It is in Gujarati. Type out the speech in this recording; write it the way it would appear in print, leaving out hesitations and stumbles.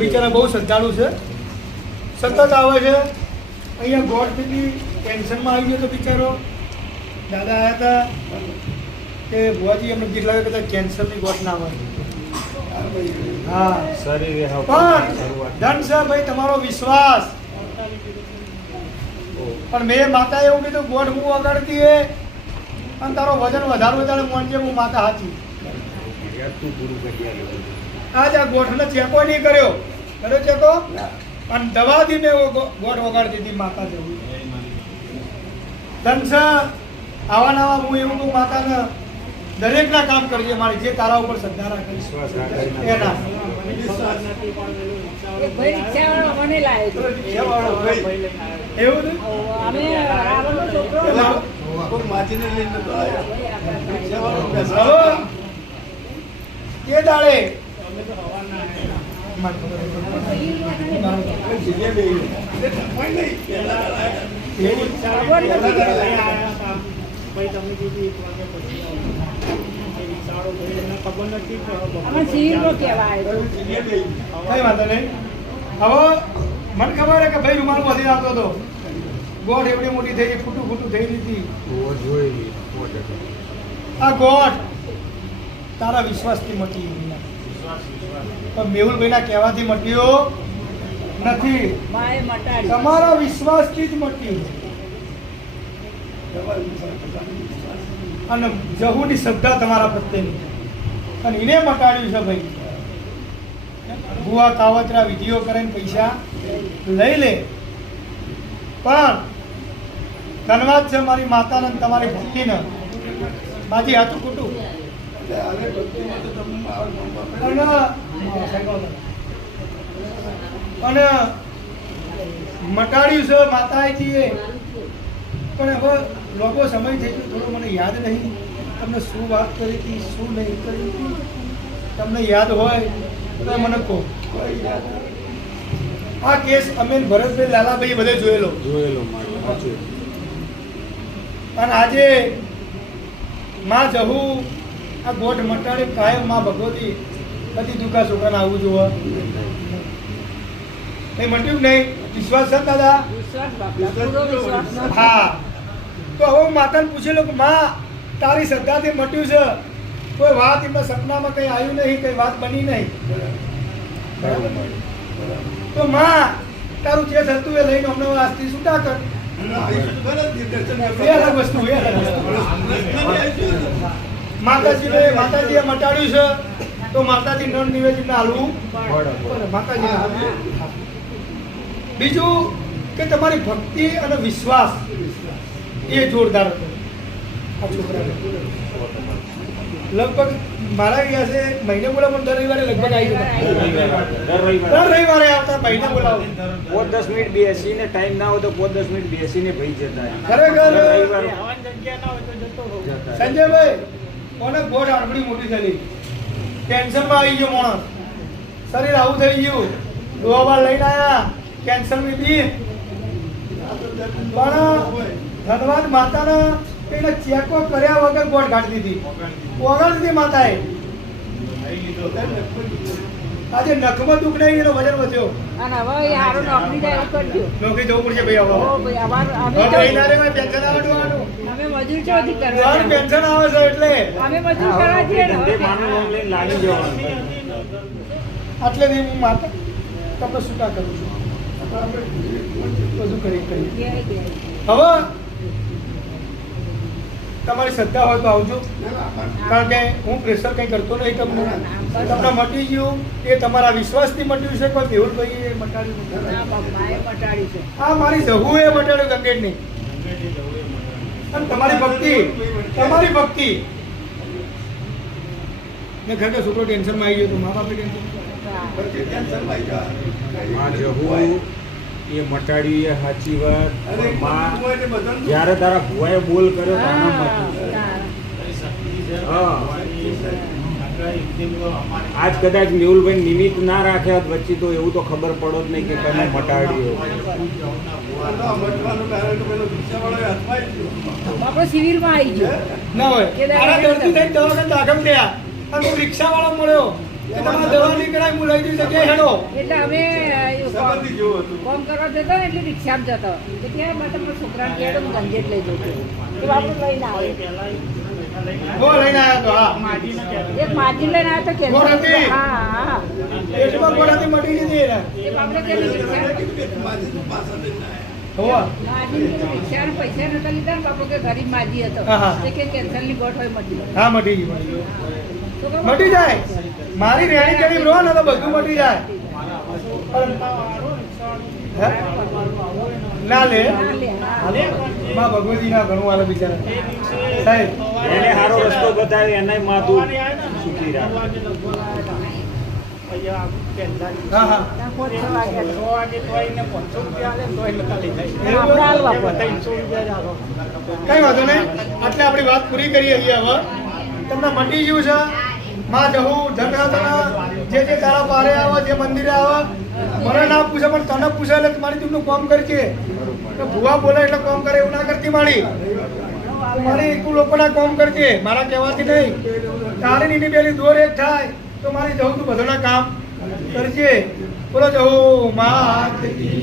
બિચારા બહુ શ્રદ્ધાળુ છે, સતત આવે છે અહીંયા. ગોળથી ટેન્શનમાં આવી ગયો તો બિચારો દાદા આવ્યા હતા કે ભુવાજી એમને બીક લાગે કદાચ કેન્સરની ગોળ ના હોય. હા પણ ધન છે ભાઈ તમારો વિશ્વાસ. પણ મેં માતા એવું કીધું ગોળ હું વગાડતી એ અને તારો વજન વધારે મોનજે હું માતા હાચી. આજ આ ગોઠને ચેકો નહીં કર્યો ચેકો અને દવાથી મેં ગોઠ વગાડી દીધી માતા જેવું. ધન છે આવા નવા હું એવું કહું માતાને દરેકના કામ કરજે મારી જે તારા ઉપર શ્રદ્ધા રાખે એના. એવું એ દાડે મને ખબર હે કે ભાઈ રૂમાલ વધી આવતો હતો. ગોઠ એવડી મોટી થઈ ગઈ, ફૂટું થઈ લીધી. આ ગોઠ તારા વિશ્વાસથી મટી પણ મેહુલભાઈના કહેવાથી મટ્યો નથી, તમારા વિશ્વાસથી જ મટ્યું. અને જહુની શ્રદ્ધા તમારા પ્રત્યેની અને એને મટાડ્યું છે ભાઈ. ભૂવા કાવતરા વિધિઓ કરીને પૈસા લઈ લે પણ ધન્યવાદ છે મારી માતાને તમારી ભક્તિને. બાજી હાથું ખોટું અને મટાડ્યું છે માતાએથી. પણ હવે લોકો સમય થઈ ગયો થોડો મને યાદ નહીં તમને શું વાત કરી હતી શું નહીં કરી હતી. તમને યાદ હોય તો મને કહો. આ કેસ અમે ભરતભાઈ લાલાભાઈ બધે જોયેલો. અને આજે માં જહુ આ ગોઠ મટાડી કાયમ માં ભગવતી બધી દુઃખા સુખાને આવવું જોવા નહીં મટ્યું નહીં. વિશ્વાસ છે દાદા? હા. તો હવે માતાને પૂછેલો કે માં તારી શ્રદ્ધાથી મટ્યું છે, કોઈ વાત એમના સપનામાં કઈ આવ્યું નહીં, કઈ વાત બની નહીં. તો માં તારું જે થતું એ લઈને અમને આજથી છૂટા કર. માતાજીએ મટાડ્યું છે તો માતાજી નળ નિવેદન હાલવું માતાજી. બીજું કે તમારી ભક્તિ અને વિશ્વાસ એ જોરદાર હતો આ છોકરાને. લગભગ મારા ગયા છે મહિને બોલાવો દર રવિવારે લગભગ આવી દર રવિવારે આવતા મહિને બોલાવો. 5-10 મિનિટ બેસીને ટાઈમ ના હોય તો 5-10 મિનિટ બેસીને ભાઈ જતા. ખરેખર સંજયભાઈ કોને ગોઠ આડબડી મોટી થયેલી, ટેન્શનમાં આવી ગયો માણસ, શરીર આવું થઈ ગયું, દોવા લઈને આવ્યા કેન્સરની બી. પણ ધન્યવાદ માતાના એને ચેકો કર્યા વગર ગોઠ કાઢી દીધી, ઓગાળી દીધી માતાએ. આજે નખમાં દુઃખ નહીં, એનો વજન વધ્યો. નોકરી જવું પડશે ભાઈ. પેન્શન આવે છે એટલે આટલે હું માતા તમને છૂટા કરું છું. બધું કરી હવે તમારી શ્રદ્ધા હોય તો આવજો, કારણ કે હું પ્રેશર કંઈ કરતો નહીં. તમને મટી ગયું એ તમારા વિશ્વાસથી મટ્યું છે. કોઈ મેહુલભાઈ એ મટાડ્યું. હા મારી જહુ એ મટાડ્યું ગંગેટની. અને તમારી ભક્તિ મેં ખરેખર છોકરો ટેન્શનમાં આવી ગયો તો મા બાપે ટેન્શનમાં એ મટાડી એ સાચી વાત. જયારે તારા ભુવાએ બોલ કર્યો આજ કદાચ મેહુલભાઈ નિમિત્ત ના રાખ્યા વચ્ચે તો એવું તો ખબર પડો જ નહીં કે તમે મટાડ્યો. આપણે શિબિરમાં આવી ગયો ના હોય દવાખાને દાખલ થયા અને રિક્ષા વાળો મળ્યો કે તમારે દવા નહીં કરાય હું લઈ જઈ જગ્યાએ હેડો એટલે અમે કોમ કરવા જતો ને એટલે રિક્ષામાં જતો કે ત્યાં તમારા છોકરાને કહેતો હું ધંધે જ લઈ જઉં છું એ બાપુ લઈને આવે ગો લઈને આવ્યો તો હા એક માજી લઈને આવ્યો તો કે ગોળ હતી? હા હા પેટમાં ગોળાથી મટી ગઈ હતી એને એ બાપડે કે રિક્ષા હોવા માજીને કે રિક્ષાના પૈસા નતા લીધા ને બાપુ કે ગરીબ માજી હતો હા, હા. તે કે કેન્સરની ગોઠ હોય મટી હા મટી ગઈ છોકરો મટી જાય મારી રેણી કેણી રહો ને તો બધું મટી જાય હે? ના લે ના લે, હા. માં ભગવતી ના ઘણું હાલે બિચારા સાહેબ એને સારો રસ્તો બતાવ્યો એને માથું સુખી રાખ. હા હા ત્યાં 5-6 વાગ્યા કઈ વાંધો નહીં એટલે આપણી વાત પૂરી કરીએ છીએ હવે તમને મટી ગયું છે માં જવું ધનરાતના જે તારા પારે આવે જે મંદિરે આવે મને ના પૂછે પણ તને પૂછે એટલે મારી તું કામ કરજે તો ભુવા બોલે એટલે કામ કરે એવું ના કરતી મારી એકું લોકોના કામ કરજે મારા કહેવાથી નહીં તારી નીની પેલી દોર એક થાય તો મારી જવું તું બધાના કામ કરજે બોલો જવું માત કી